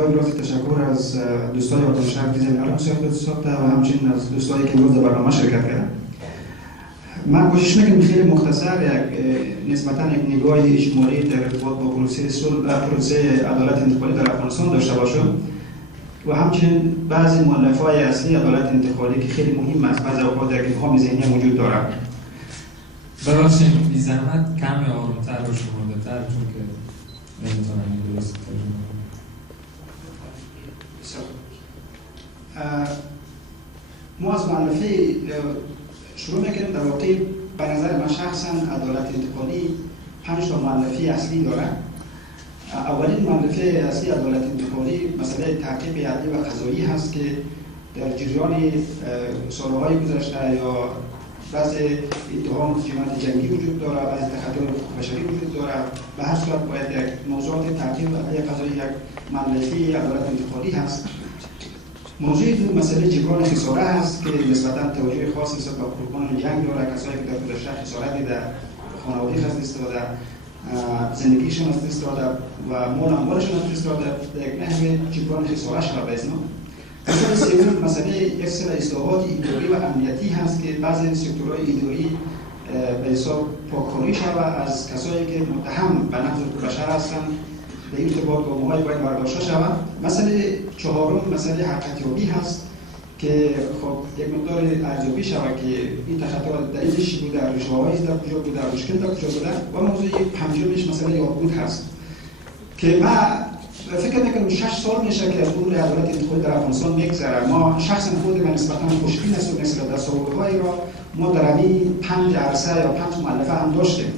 ابراز تشکر از دوستای وطن شهر دیزاین علم صاحب صحبت و همچنین از دوستایی که امروز در برنامه شرکت کردن. من کوشش میکنم خیلی مختصر نسبتاً یک نگاه اجمالی در ارتباط با پروسه عدالت انتقالی در افغانستان داشته باشم و همچنین بعضی مؤلفه‌های اصلی عدالت انتقالی که خیلی مهم است بعضی اوقات در ابهام ذهنی موجود دارد. ببخشید بی زحمت کمی آرومتر و شمرده‌تر چون که نمیتونم این درست ترجمه کنم. ما از مؤلفه شروع میکنیم. در واقع به نظر من شخصا عدالت انتقالی 5 تا مؤلفه اصلی دارد. اولین مؤلفه اصلی عدالت انتقالی مسئله تعقیب عدلی و قضایی هست که در جریان سالهای گذشته یا بعض اتهامات جنایت جنگی وجود دارد، بعض تخطی حقوق بشری وجود دارد. به هر صورت باید یک موضوعات تعقیب عدلی قضایی یک مؤلفه عدالت انتقالی هست. موضوع دو مسئله جبران خساره هست که نسبتاً توجه خاص نسبت به قربانان جنگ دارد، کسایی که در گذشته خسارت دیده، خانوادگی از دست داده، زندگیشون از دست داده و مال اموالشون از دست داده، یک نحوه جبران خساره‌اش را بزنم. مسئله سوم مسئله یک سری اصلاحات اداری و امنیتی هست که بعضی سکتورهای اداری به حساب پاک‌کاری شود از کسایی که متهم به نقض حقوق بشر هستند. به این ارتباط با موهای باید برداشته شود. مسئله چهارم مسئله حقیقت‌یابی هست که خب یک مقدار ارزیابی شود که این تخطیات دلیلش چی بوده، رشوه‌هایی در کجا بوده، مشکل در کجا بوده. و موضوع پنجمش مسئله یادبود هست که من فکر میکنم 6 سال میشه که امور عدالت انتقالی در افغانستان میگذره. ما شخصا خود من نسبتا خوشبین هستم مثل دستاوردهایی را ما در این 5 عرصه یا 5 مؤلفه هم داشتیم.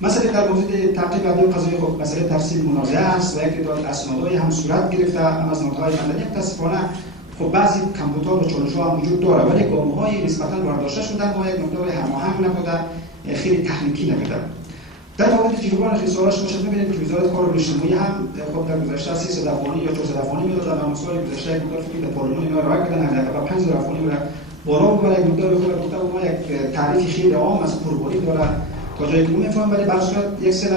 مثلا در مورد تعقیب عدلی قضایی خب مسئله ترسیم منازعه است و یک تعداد اسنادهای هم صورت گرفته هم از نهادهای مدنی. متاسفانه خب بعضی کمبودها و چالش‌ها هم وجود داره ولی گام‌های نسبتاً برداشته شدن و یک مقدار هماهنگ نبوده، خیلی تکنیکی نبوده. در مورد جبران خساره‌اش ما می‌بینیم که وزارت کار و اجتماعی هم خب در گذشته 300 افغانی یا 400 افغانی میداد و مسائل گذشته یک مقدار فکر پارلمان اینا راه کردن حداقل 5000 افغانی را بالا ببره. یک مقدار خود گفتم ما یک تعریف خیلی عام از قربانی داره تا جایی که میفهمم ولی به صورت یک سری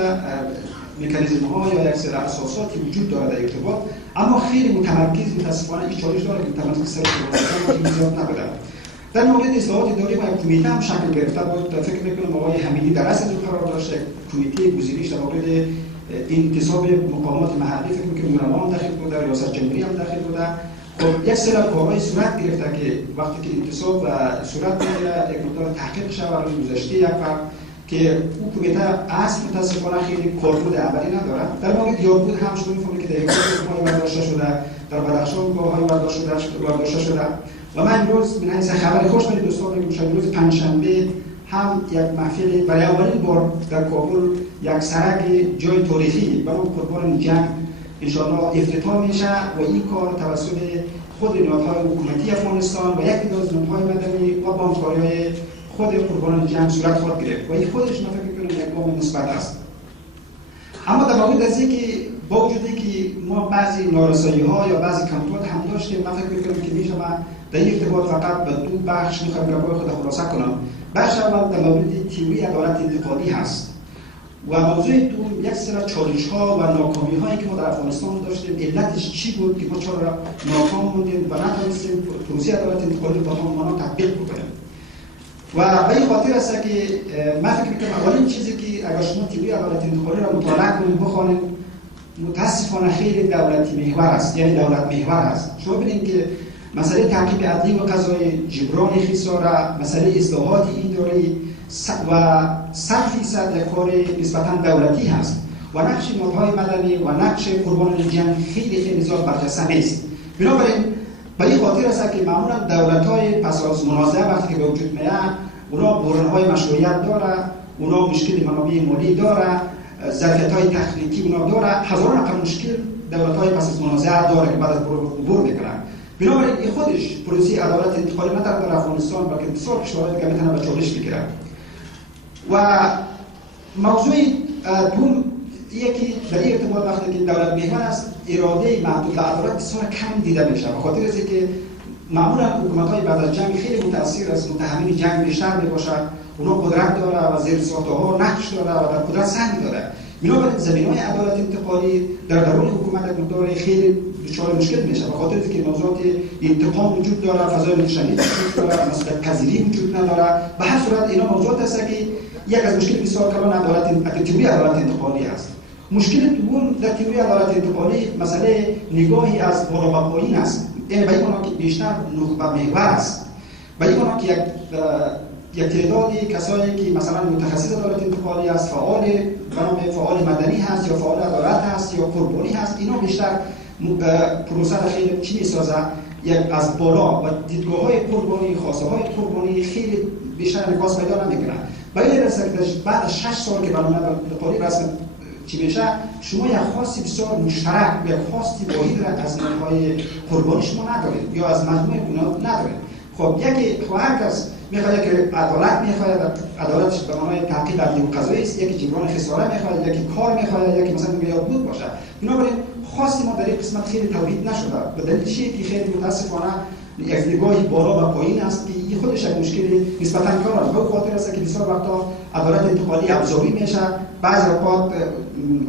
مکانیزم‌ها یا یک سری اساساتی وجود داره در ارتباط اما خیلی متمرکز متاسفانه این چالش داره که متمرکز سر قربانی زیاد نبوده. در مورد اصلاحات اداری ما یک کمیته هم شکل گرفته بود. فکر می‌کنم آقای حمیدی در اصل قرار داشت یک کمیته گزینش در مورد انتصاب مقامات محلی فکر می‌کنم نورما هم داخل بوده، ریاست جمهوری هم داخل بوده. خب یک سری کارهای صورت گرفته که وقتی که انتصاب و صورت می‌گیره یک مقدار تحقیق شود روی گذشته یک فرد که او کمیته اصل متاسفانه خیلی کاربرد عملی نداره. در مورد یادبود هم شما می‌فهمید که در یک کارهای برداشته شده، در بدخشان کارهای برداشته شده و من امروز من حیث خبر خوش برای دوستان میگم امروز پنجشنبه هم یک محفل برای اولین بار در کابل یک سرک جای تاریخی برای قربان جنگ ان شاءالله افتتاح میشه و این کار توسط خود نهادهای حکومتی افغانستان و یک تعداد نهادهای مدنی و با همکاری‌های خود قربانان جنگ صورت خواهد گرفت و این خودش من فکر می‌کنم یک گام مثبت است. اما در مورد از اینکه با وجود اینکه ما بعضی نارسایی‌ها یا بعضی کمبودها هم داشتیم من فکر می‌کنم که میشه من در این ارتباط فقط به دو بخش می‌خوام گپ‌های خود خلاصه کنم. بخش اول در مورد تئوری عدالت انتقالی هست و موضوع دوم یک سری چالش‌ها و ناکامی‌هایی که ما در افغانستان داشتیم علتش چی بود که ما چرا ناکام بودیم و نتونستیم پروسه عدالت انتقالی با ما تطبیق بکنیم. و به این خاطر است که من فکر می‌کنم اولین چیزی که اگر شما تئوری عدالت انتقالی را مطالعه کنید بخوانید متاسفانه خیلی دولتی محور است، یعنی دولت محور است. شما ببینید که مسئله تعقیب عدلی و قضایی، جبران خساره، مسئله اصلاحات اداری و 100% یک کار نسبتاً دولتی هست و نقش نهادهای مدنی و نقش قربانان جنگ خیلی زیاد برجسته نیست. بنابراین به این خاطر است که معمولا دولت‌های پس از منازعه وقتی که به وجود میاد اونا بحران‌های مشروعیت داره، اونا مشکل منابع مالی داره، ظرفیت‌های تکنیکی اونا داره، هزاران رقم مشکل دولت‌های پس از منازعه داره که بعد از عبور میکنن. بنابراین این خودش پروسه عدالت انتقالی نه در افغانستان بلکه بسیار کشورهای دیگه میتونه به چالش بگیره. و موضوع دوم یکی در این ارتباط وقتی که دولت محور است اراده محدود عدالت بسیار کم دیده میشه به خاطر اینکه معمولا حکومت‌های بعد از جنگ خیلی متأثر از متهمین جنگ بیشتر میباشد، اونا قدرت داره و زیرساخت‌ها نقش داره و در قدرت سهمی داره. بنابراین زمینه‌های عدالت انتقالی در درون حکومت مقدار خیلی دچار مشکل میشه، به خاطر اینکه موضوعات انتقام وجود داره، فضای متشنج وجود داره، مسئله پذیری وجود نداره. به هر صورت اینا موضوعات است که یک از مشکل بسیار کلان عدالت تئوری عدالت انتقالی است. مشکل دوم در تئوری عدالت انتقالی مسئله نگاهی از بالا و پایین است. این به این که بیشتر نخبه محور است. به این که یک تعدادی کسایی که مثلا متخصص عدالت انتقالی است، فعال مدنی هست یا فعال عدالت هست یا قربانی هست، اینا بیشتر پروسه را خیلی چی میسازه، یک از بالا و دیدگاه‌های قربانی، خواسته‌های قربانی خیلی بیشتر انعکاس پیدا نمی‌کنه. برای بعد از 6 سال که برنامه انتقالی رسم چی میشه، شما یک خواست بسیار مشترک، یک خواست واحد را از نهادهای قربانی شما ندارید یا از مجموعه گناه ندارید. خب یکی هر کس میخواد که عدالت میخواد، عدالتش به معنای تحقیق عدلی و قضایی است، یکی جبران خسارت میخواد، یکی کار میخواد، یکی مثلا میگه یاد بود باشه. بنابراین خواست ما در این قسمت خیلی توحید نشده. به دلیل چیه که خیلی متاسفانه یک نگاهی بالا و پایین است که این خودش یک مشکلی نسبتاً کار است. به خاطر است که بسیار وقتا عدالت انتقالی ابزاری میشه، بعضی اوقات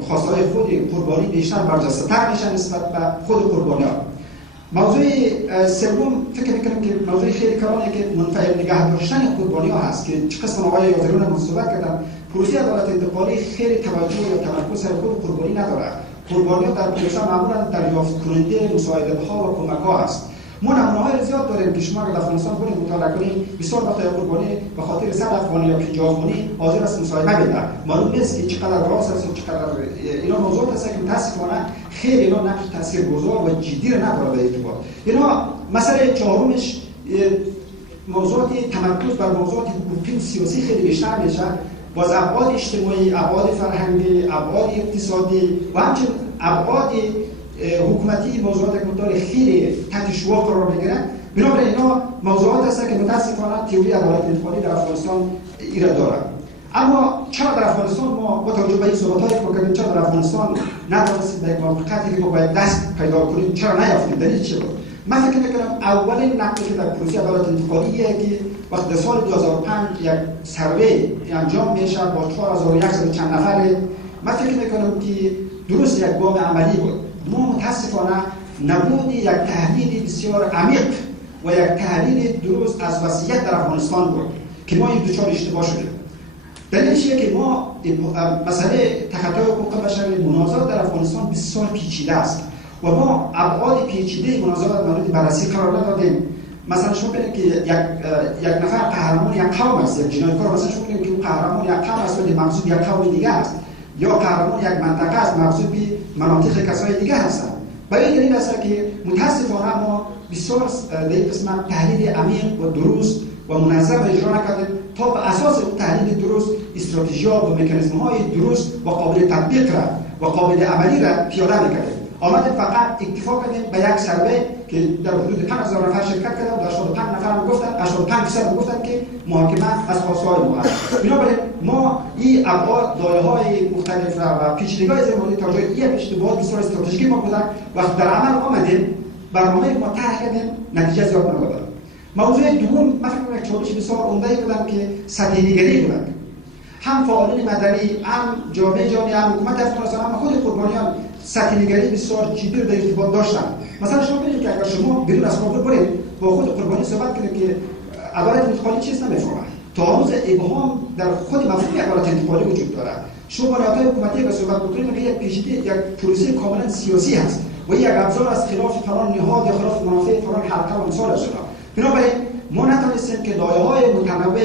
خواستهای خود قربانی بیشتر برجسته‌تر میشه نسبت به خود قربانیان. موضوع سوم فکر میکنم که موضوع خیلی کلانه که منفعل نگه داشتن قربانی ها هست که چه قسم آقای یازرون هم صحبت کردن. پروسه عدالت انتقالی خیلی توجه یا تمرکز سر خود قربانی نداره. قربانی ها در پروسه معمولا دریافت کننده مساعدت ها و کمک ها هست. ما نمونه‌های زیاد داریم که شما اگر در افغانستان برید مطالعه کنید، بسیار وقتا قربانی به خاطر 100 افغانی یا 50 افغانی حاضر است مصاحبه بده. معلوم نیست که چقدر راست است و چقدر اینا موضوع است که متأسفانه خیلی اینا نقش تاثیرگذار و جدی را نداره در ارتباط. اینا مسئله چهارمش موضوعات تمرکز بر موضوعات حقوقی و سیاسی خیلی بیشتر میشه. باز ابعاد اجتماعی، ابعاد فرهنگی، ابعاد اقتصادی و همچنین ابعاد حکومتی موضوعات مقدار خیلی تحت شعاع قرار میگیرن. بنابراین اینا موضوعات هستند که متاسفانه تئوری عدالت انتقالی در افغانستان ایراد داره. اما چرا در افغانستان ما با توجه به این صحبت‌هایی که کردیم چرا در افغانستان ندارستیم به یک موقعیتی که ما باید دست پیدا کنیم چرا نیافتیم؟ دلیل چی بود؟ من فکر می‌کنم اولین نقطه که در پروسه عدالت انتقالیه که وقتی در سال 2005 یک سروی انجام میشه با 4100 چند نفر، من فکر می‌کنم که درست یک گام عملی بود. ما متاسفانه نبود یک تحلیل بسیار عمیق و یک تحلیل درست از وضعیت در افغانستان بود که ما این دچار اشتباه شدیم. دلیلش اینه که ما مسئله تخطی حقوق بشری مناظرات در افغانستان بسیار پیچیده است و ما ابعاد پیچیده مناظرات مورد بررسی قرار ندادیم. مثلا شما ببینید که یک نفر قهرمان یک قوم است، یک جنایتکار، مثلا شما ببینید که قهرمان یک قوم است ولی مقصود یک قوم دیگه است، یا قهرمان یک منطقه است مقصود به مناطق کسای دیگه هستند. برای دلیل است که متاسفانه ما بسیار در این قسمت تحلیل عمیق و درست و منظم اجرا نکردیم تا به اساس تحلیل درست استراتژی‌ها و مکانیزم‌های درست و قابل تطبیق را و قابل عملی را پیاده می‌کردیم. آمدیم فقط اکتفا کردیم به یک سروی که در حدود 5000 نفر شرکت کردن و 85 نفر هم گفتن 85% گفتن که محاکمه از خواسته‌های ما است. بنابراین ما این ابعاد دایه‌های مختلف و پیچیدگی‌های زیر مورد توجه این اشتباهات بسیار استراتژیکی ما بودن. وقتی در عمل آمدیم برنامه ما طرح کردیم نتیجه زیاد نداد. موضوع دوم من فکر می‌کنم چالش بسیار عمده بودن که سطحی‌نگری بودن. هم فعالین مدنی، هم جامعه جهانی، هم حکومت افغانستان، هم خود قربانیان سطحی‌نگری بسیار جدی در ارتباط داشتن. مثلا شما ببینید که اگر شما بیرون از کابل برید با خود قربانی صحبت کنید که عدالت انتقالی چیست نمی‌فهمن. تا روز ابهام در خود مفهوم عدالت انتقالی وجود دارد. شما با نهادهای حکومتی که صحبت بکنید که یک پیشگی یک پروسه کاملا سیاسی هست و یک ابزار از خلاف فلان نهاد یا خلاف منافع فلان حلقه و امثال شده. بنابراین ما نتونستیم که دایه‌های متنوع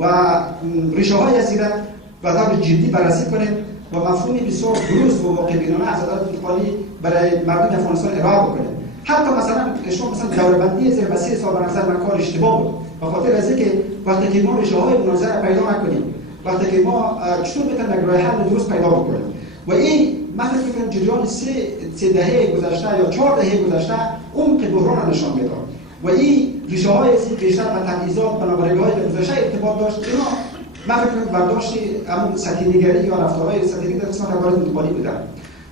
و ریشه‌های از ایران و طور جدی بررسی کنیم و مفهومی بسیار درست و واقع‌بینانه از عدالت انتقالی برای مردم افغانستان ارائه بکنیم. حتی مثلا شما دوره‌بندی زیر مسیر صاحب نظر من کار اشتباه بود. به خاطر از اینکه وقتی که ما ریشه‌های مناظره پیدا نکنیم، وقتی که ما چطور بتونیم یک راه حل درست پیدا بکنیم و این من فکر می‌کنم جریان 3 دهه گذشته یا 4 دهه گذشته عمق بحران نشان میداد و این ریشه‌های بیشتر به تبعیضات بنابراین‌های گذشته ارتباط داشت. اینا من فکر می‌کنم برداشت همون سطحی‌نگری یا رفتارهای سطحی در قسمت عدالت انتقالی بودن.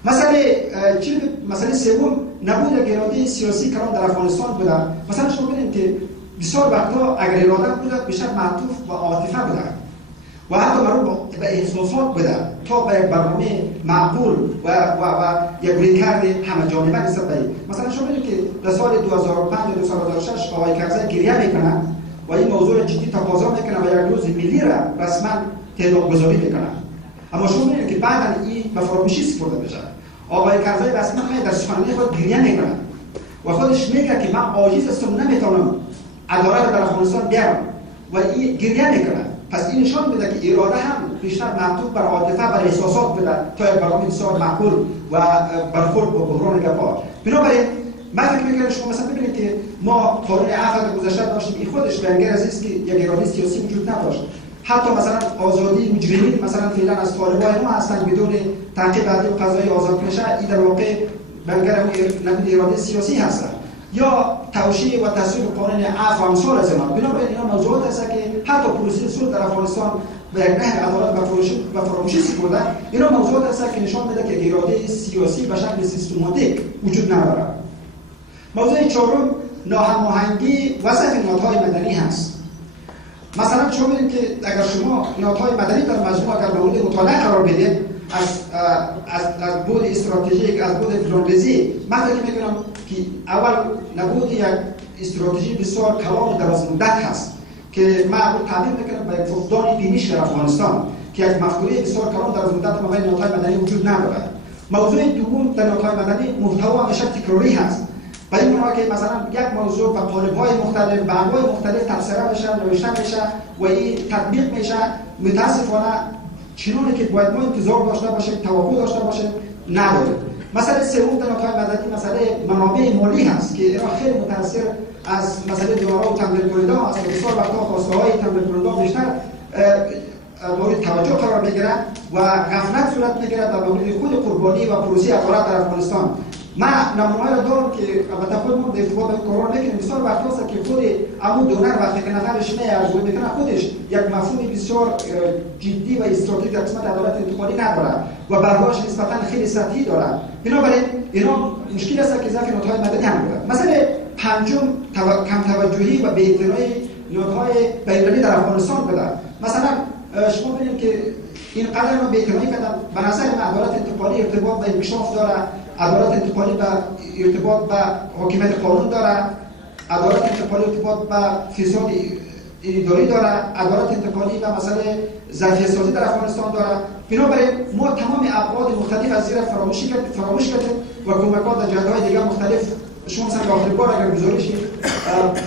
مسئله سوم نبود اراده سیاسی کلان در افغانستان بودن. مثلا شما ببینید که بسیار وقتا اگر اراده بوده بیشتر معطوف به عاطفه بوده و حتی مربوط به احساسات بده تا به یک برنامه معقول و یک رویکرد همه جانبه نسبت به مثلا شما ببینید که در سال 2005 یا 2006 آقای کرزی گریه میکنه و این موضوع جدی تقاضا میکنه و یک روز ملی را رسما تعداد گذاری میکنه. اما شما ببینید که بعدا این به فراموشی سپرده میشه. آقای کرزی رسما در سخنرانی خود گریه میکنه و خودش میگه که من عاجز هستم، نمیتونم عدالت در افغانستان بیارم و این گریه میکنه. پس این نشان میده که اراده هم بیشتر معطوف بر عاطفه، بر احساسات بوده تا یک برنامه بسیار معقول و برخورد با بحران گپا. بنابراین من فکر میکنم شما مثلا ببینید که ما قانون عفو گذشته داشتیم، این خودش بیانگر از است که یک اراده سیاسی وجود نداشت. حتی مثلا آزادی مجرمین مثلا فعلا از طالبان ما هستند بدون تعقیب عدل قضایی آزاد میشه، این در واقع بیانگر اون اراده سیاسی هست. یا توشیح و تصویب قانون عفو امثال از اینا. بنابراین اینا موضوعات هست که حتی پروسه صلح در افغانستان به یک نحو عدالت و فراموشی سپرده. اینا موضوعات هست که نشان میده که اراده سیاسی به شکل سیستماتیک وجود نداره. موضوع چهارم ناهماهنگی وظایف نهادهای مدنی هست. مثلا شما ببینید که اگر شما نهادهای مدنی در مجموعه اگر مورد مطالعه قرار بدید از بود استراتژیک، از بود پلانریزی، من فکر میکنم که اول نبود یک استراتژی بسیار کلان دراز مدت هست که من تعبیر میکنم به فقدان بینش در افغانستان که یک مفکوره بسیار کلان دراز مدت ما بین نهادهای مدنی وجود ندارد. موضوع دوم در نهادهای مدنی محتوا همیشه تکراری هست. و این معنی که مثلا یک موضوع به قالب‌های مختلف، بندهای مختلف تفسیر میشه، نوشته میشه و این تطبیق میشه. متاسفانه چنانه که باید ما انتظار داشته باشیم، توقع داشته باشیم، نداریم. مسئله سوم در نهادهای مدنی مسئله منابع مالی هست که اینا خیلی متاثر از مسئله دارا و تمویل کننده است که بسیار وقتا خواسته های تمویل کننده بیشتر مورد توجه قرار میگیره و غفلت صورت میگیره در مورد خود قربانی و پروسه عدالت در افغانستان. من نمونه‌ای را دارم که البته خودمون در ارتباط با کار میکنیم. بسیار وقتا است که خود عمو دونر وقتی که نفرش ارزو میکنه خودش یک مفهوم بسیار جدی و استراتژیک در قسمت عدالت انتقالی نداره و برداشت نسبتا خیلی سطحی داره. بنابراین اینا مشکل است که ضعف نهادهای مدنی هم بوده. مسئله پنجم کم توجهی و بی‌اعتنایی نهادهای بین‌المللی در افغانستان بوده. مثلا شما ببینید که این قدر ما بی‌اعتنایی کردن. به نظر من عدالت انتقالی ارتباط به انکشاف داره، عدالت انتقالی به ارتباط به حاکمیت قانون داره، عدالت انتقالی ارتباط به فساد اداری داره، عدالت انتقالی به مسئله ظرفیت سازی در افغانستان داره. بنابراین ما تمام ابعاد مختلف از زیر فراموش کردیم و کمکات در جهت‌های دیگر مختلف. شما مثلا آخرین بار اگر گزارش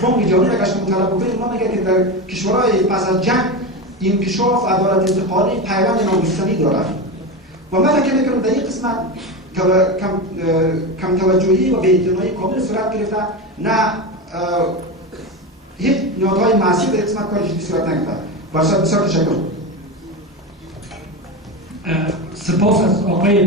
بانک جهانی اگر شما مطالعه بکنید ما میگه که در کشورهای پس از جنگ انکشاف عدالت انتقالی پیوند ناگسستنی داره و من فکر می‌کنم در این قسمت کم توجهی و بی‌اعتنایی کامل صورت گرفته. نه هیچ نهادهای معصوم در قسمت کار جدی صورت نگرفته. بسیار تشکر. سپاس از آقای